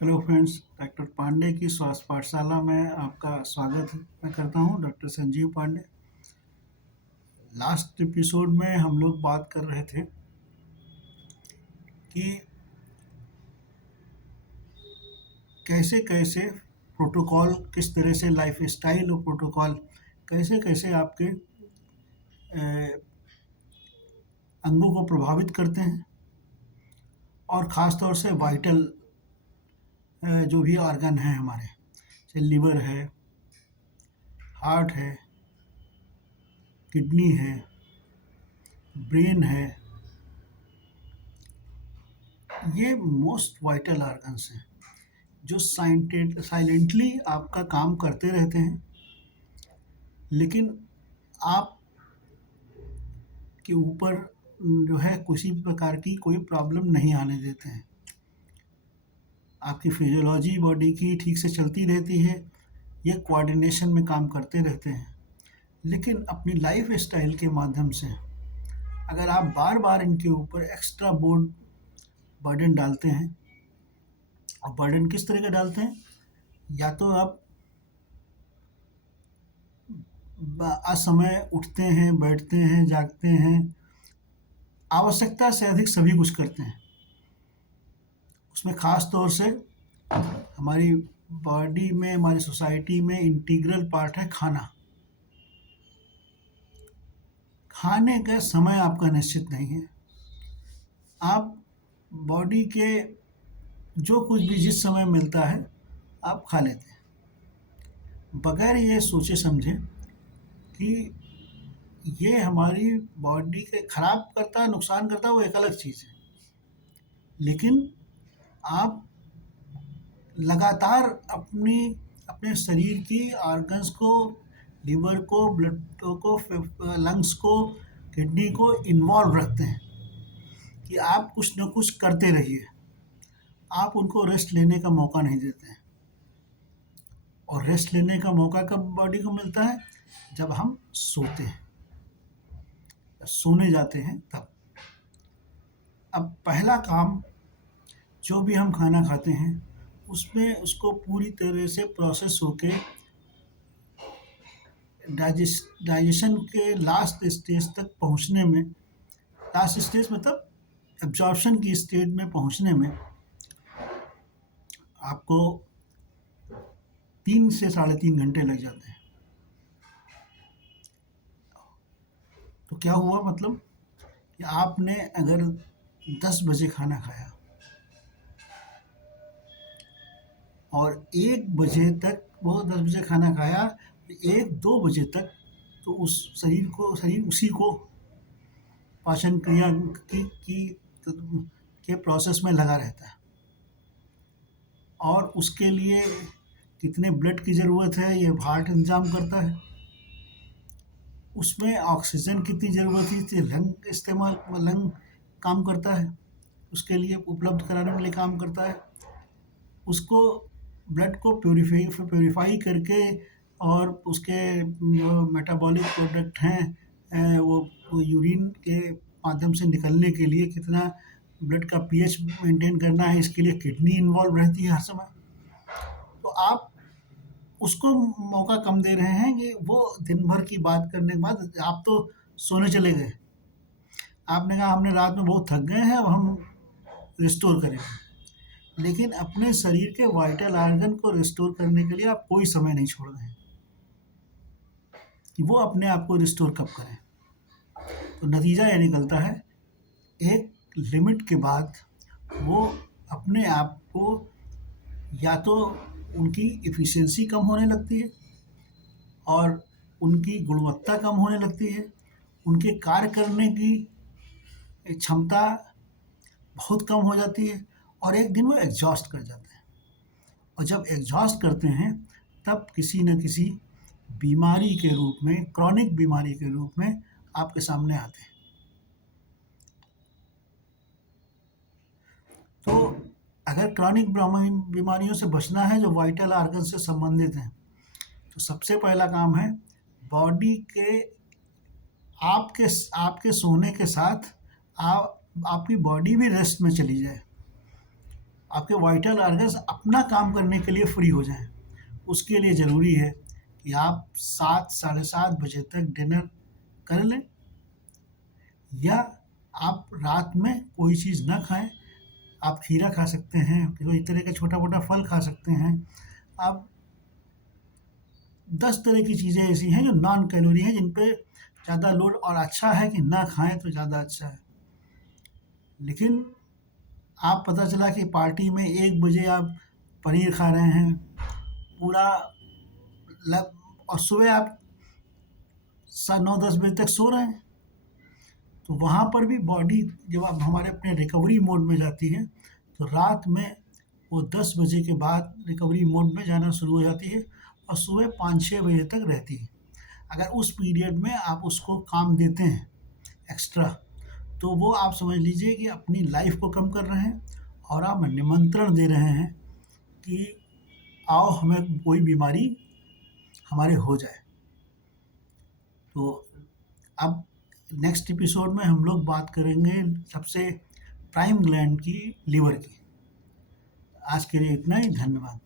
Hello friends, doctor Pandey की स्वास्थ्य पाठशाला में आपका स्वागत मैं करता हूं। Doctor Sanjeev Pandey. Last episode में हम लोग बात कर रहे थे कि कैसे कैसे प्रोटोकॉल, किस तरह से लाइफ स्टाइल और प्रोटोकॉल कैसे कैसे आपके अंगों को प्रभावित करते हैं, और ख़ास तौर से वाइटल जो भी ऑर्गन हैं हमारे, जैसे लिवर है, हार्ट है, किडनी है, ब्रेन है। ये मोस्ट वाइटल ऑर्गन्स हैं जो साइलेंटली आपका काम करते रहते हैं, लेकिन आप के ऊपर जो है किसी भी प्रकार की कोई प्रॉब्लम नहीं आने देते हैं। आपकी फिजियोलॉजी बॉडी की ठीक से चलती रहती है, ये कोऑर्डिनेशन में काम करते रहते हैं। लेकिन अपनी लाइफ स्टाइल के माध्यम से अगर आप बार बार इनके ऊपर एक्स्ट्रा बर्डन डालते हैं, और बर्डन किस तरह का डालते हैं, या तो आप असमय उठते हैं, बैठते हैं, जागते हैं, आवश्यकता से अधिक सभी कुछ करते हैं। उसमें ख़ास तौर से हमारी बॉडी में, हमारी सोसाइटी में इंटीग्रल पार्ट है खाना। खाने का समय आपका निश्चित नहीं है। आप बॉडी के जो कुछ भी जिस समय मिलता है आप खा लेते हैं, बगैर ये सोचे समझे कि ये हमारी बॉडी के ख़राब करता है, नुकसान करता है, वो एक अलग चीज़ है। लेकिन आप लगातार अपने शरीर की ऑर्गन्स को, लिवर को, ब्लड को, लंग्स को, किडनी को इन्वॉल्व रखते हैं कि आप कुछ न कुछ करते रहिए। आप उनको रेस्ट लेने का मौका नहीं देते हैं। और रेस्ट लेने का मौका कब बॉडी को मिलता है? जब हम सोते हैं, सोने जाते हैं तब। अब पहला काम, जो भी हम खाना खाते हैं उसमें उसको पूरी तरह से प्रोसेस होके डाइजेशन के लास्ट स्टेज तक पहुंचने में, लास्ट स्टेज मतलब एब्जॉर्प्शन की स्टेज में पहुंचने में आपको 3 से 3.5 घंटे लग जाते हैं। तो क्या हुआ, मतलब कि आपने अगर 10 बजे खाना खाया और 1 बजे तक, वो 10 बजे खाना खाया, 1-2 बजे तक तो उस शरीर उसी को पाचन क्रिया के प्रोसेस में लगा रहता है। और उसके लिए कितने ब्लड की ज़रूरत है ये हार्ट इंतजाम करता है। उसमें ऑक्सीजन कितनी ज़रूरत है तो लंग काम करता है, उसके लिए उपलब्ध कराने के लिए काम करता है। उसको ब्लड को प्योरीफाई करके, और उसके जो मेटाबॉलिक प्रोडक्ट हैं वो यूरिन के माध्यम से निकलने के लिए कितना ब्लड का पीएच मेंटेन करना है, इसके लिए किडनी इन्वॉल्व रहती है हर समय। तो आप उसको मौका कम दे रहे हैं कि वो दिन भर की बात करने के बाद आप तो सोने चले गए। आपने कहा हमने रात में बहुत थक गए हैं, अब हम रिस्टोर करेंगे। लेकिन अपने शरीर के वाइटल ऑर्गन को रिस्टोर करने के लिए आप कोई समय नहीं छोड़ रहे हैं कि वो अपने आप को रिस्टोर कब करें। तो नतीजा ये निकलता है, एक लिमिट के बाद वो अपने आप को, या तो उनकी एफिशिएंसी कम होने लगती है और उनकी गुणवत्ता कम होने लगती है, उनके कार्य करने की क्षमता बहुत कम हो जाती है, और एक दिन वो एग्जॉस्ट कर जाते हैं। और जब एग्जॉस्ट करते हैं तब किसी न किसी बीमारी के रूप में, क्रॉनिक बीमारी के रूप में आपके सामने आते हैं। तो अगर क्रॉनिक बीमारियों से बचना है जो वाइटल ऑर्गन से संबंधित हैं, तो सबसे पहला काम है बॉडी के, आपके आपके सोने के साथ आपकी बॉडी भी रेस्ट में चली जाए। आपके वाइटल ऑर्गन्स अपना काम करने के लिए फ्री हो जाएं। उसके लिए ज़रूरी है कि आप 7 साढ़े 7 बजे तक डिनर कर लें, या आप रात में कोई चीज़ ना खाएं। आप खीरा खा सकते हैं, कोई तरह का छोटा मोटा फल खा सकते हैं। आप 10 तरह की चीज़ें ऐसी हैं जो नॉन कैलोरी हैं, जिन पे ज़्यादा लोड, और अच्छा है कि ना खाएं तो ज़्यादा अच्छा है। लेकिन आप पता चला कि पार्टी में 1 बजे आप पनीर खा रहे हैं पूरा और सुबह आप 9-10 बजे तक सो रहे हैं, तो वहाँ पर भी बॉडी जब आप हमारे अपने रिकवरी मोड में जाती है, तो रात में वो 10 बजे के बाद रिकवरी मोड में जाना शुरू हो जाती है और सुबह 5-6 बजे तक रहती है। अगर उस पीरियड में आप उसको काम देते हैं एक्स्ट्रा, तो वो आप समझ लीजिए कि अपनी लाइफ को कम कर रहे हैं, और आप निमंत्रण दे रहे हैं कि आओ हमें कोई बीमारी हमारे हो जाए। तो अब नेक्स्ट एपिसोड में हम लोग बात करेंगे सबसे प्राइम ग्लैंड की, लिवर की। आज के लिए इतना ही, धन्यवाद।